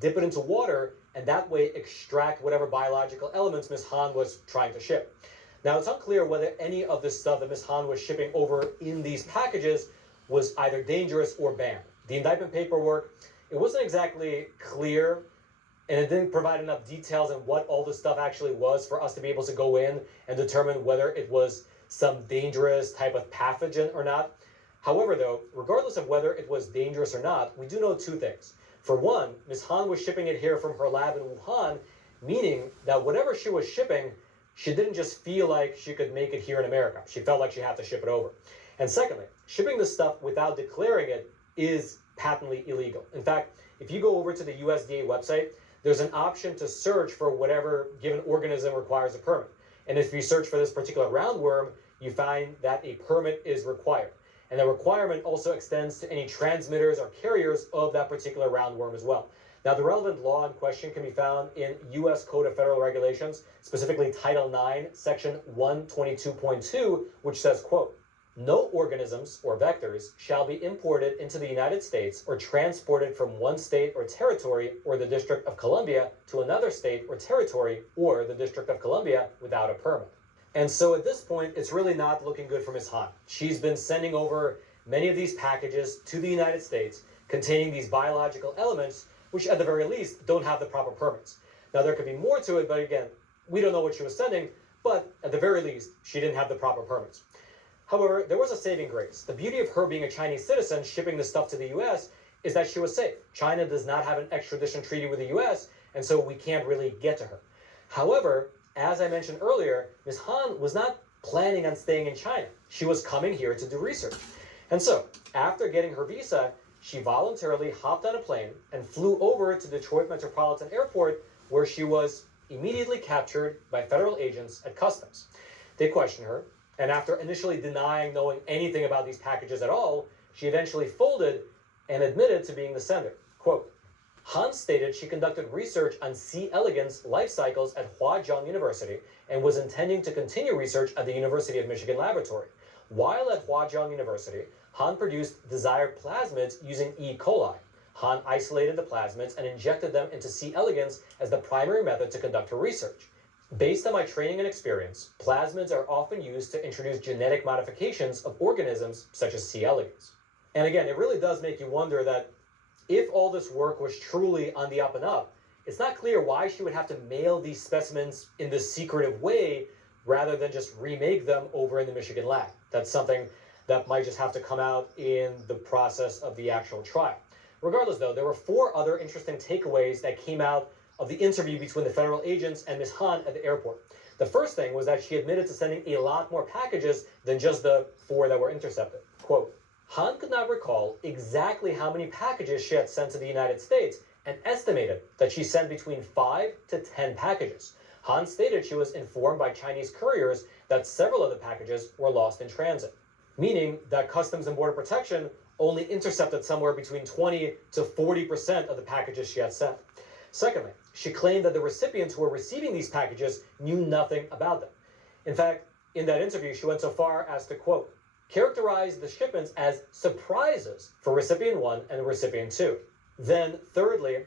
dip it into water, and that way extract whatever biological elements Ms. Han was trying to ship. Now, it's unclear whether any of the stuff that Ms. Han was shipping over in these packages was either dangerous or banned. The indictment paperwork, it wasn't exactly clear, and it didn't provide enough details on what all the stuff actually was for us to be able to go in and determine whether it was some dangerous type of pathogen or not. However, though, regardless of whether it was dangerous or not, we do know two things. For one, Ms. Han was shipping it here from her lab in Wuhan, meaning that whatever she was shipping, she didn't just feel like she could make it here in America. She felt like she had to ship it over. And secondly, shipping this stuff without declaring it is patently illegal. In fact, if you go over to the USDA website, there's an option to search for whatever given organism requires a permit. And if you search for this particular roundworm, you find that a permit is required. And the requirement also extends to any transmitters or carriers of that particular roundworm as well. Now, the relevant law in question can be found in U.S. Code of Federal Regulations, specifically Title IX, Section 122.2, which says, quote, "No organisms or vectors shall be imported into the United States or transported from one state or territory or the District of Columbia to another state or territory or the District of Columbia without a permit." And so at this point, it's really not looking good for Ms. Han. She's been sending over many of these packages to the United States containing these biological elements, which at the very least don't have the proper permits. Now, there could be more to it, but again, we don't know what she was sending, but at the very least, she didn't have the proper permits. However, there was a saving grace. The beauty of her being a Chinese citizen shipping this stuff to the US is that she was safe. China does not have an extradition treaty with the US, and so we can't really get to her. However, as I mentioned earlier, Ms. Han was not planning on staying in China. She was coming here to do research. And so, after getting her visa, she voluntarily hopped on a plane and flew over to Detroit Metropolitan Airport, where she was immediately captured by federal agents at Customs. They questioned her, and after initially denying knowing anything about these packages at all, she eventually folded and admitted to being the sender. Quote, "Han stated she conducted research on C. elegans life cycles at Huazhong University and was intending to continue research at the University of Michigan laboratory. While at Huazhong University, Han produced desired plasmids using E. coli. Han isolated the plasmids and injected them into C. elegans as the primary method to conduct her research. Based on my training and experience, plasmids are often used to introduce genetic modifications of organisms such as C. elegans." And again, it really does make you wonder that if all this work was truly on the up and up, it's not clear why she would have to mail these specimens in this secretive way rather than just remake them over in the Michigan lab. That's something that might just have to come out in the process of the actual trial. Regardless, though, there were 4 other interesting takeaways that came out of the interview between the federal agents and Ms. Han at the airport. The first thing was that she admitted to sending a lot more packages than just the 4 that were intercepted. Quote, "Han could not recall exactly how many packages she had sent to the United States and estimated that she sent between 5 to 10 packages. Han stated she was informed by Chinese couriers that several of the packages were lost in transit," meaning that Customs and Border Protection only intercepted somewhere between 20 to 40% of the packages she had sent. Secondly, she claimed that the recipients who were receiving these packages knew nothing about them. In fact, in that interview, she went so far as to, quote, "characterize the shipments as surprises for recipient 1 and recipient 2. Then, thirdly,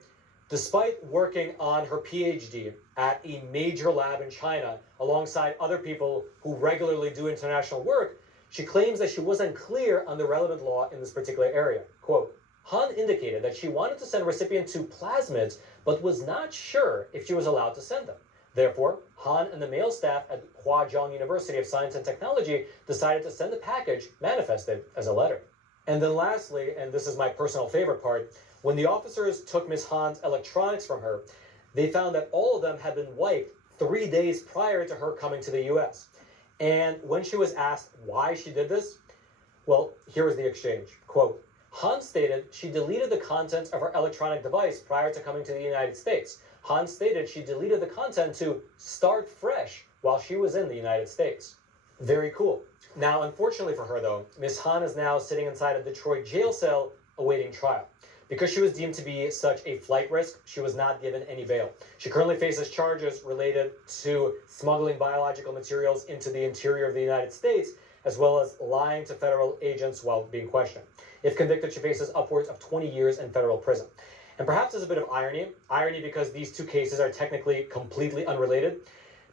despite working on her PhD at a major lab in China alongside other people who regularly do international work, she claims that she wasn't clear on the relevant law in this particular area. Quote, "Han indicated that she wanted to send recipient 2 plasmids, but was not sure if she was allowed to send them. Therefore, Han and the male staff at Huazhong University of Science and Technology decided to send the package manifested as a letter." And then lastly, and this is my personal favorite part, when the officers took Ms. Han's electronics from her, they found that all of them had been wiped 3 days prior to her coming to the US. And when she was asked why she did this, well, here was the exchange. Quote, "Han stated she deleted the contents of her electronic device prior to coming to the United States. Han stated she deleted the content to start fresh while she was in the United States." Very cool. Now, unfortunately for her, though, Ms. Han is now sitting inside a Detroit jail cell awaiting trial. Because she was deemed to be such a flight risk, she was not given any bail. She currently faces charges related to smuggling biological materials into the interior of the United States, as well as lying to federal agents while being questioned. If convicted, she faces upwards of 20 years in federal prison. And perhaps there's a bit of irony because these two cases are technically completely unrelated.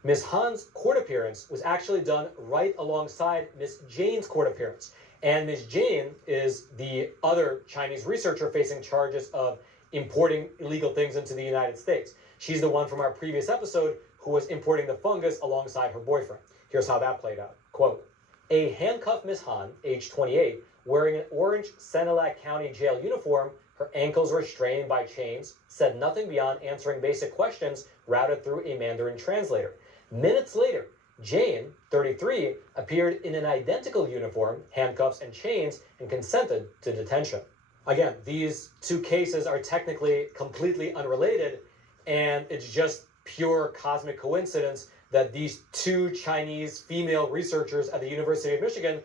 Ms. Han's court appearance was actually done right alongside Ms. Jane's court appearance. And Ms. Jane is the other Chinese researcher facing charges of importing illegal things into the United States. She's the one from our previous episode who was importing the fungus alongside her boyfriend. Here's how that played out. Quote, a handcuffed Ms. Han, age 28, wearing an orange Sanilac County Jail uniform, her ankles restrained by chains, said nothing beyond answering basic questions routed through a Mandarin translator. Minutes later, Jane, 33, appeared in an identical uniform, handcuffs and chains, and consented to detention. Again, these two cases are technically completely unrelated, and it's just pure cosmic coincidence that these two Chinese female researchers at the University of Michigan,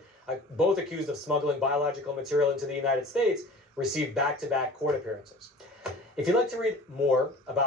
both accused of smuggling biological material into the United States, received back-to-back court appearances. If you'd like to read more about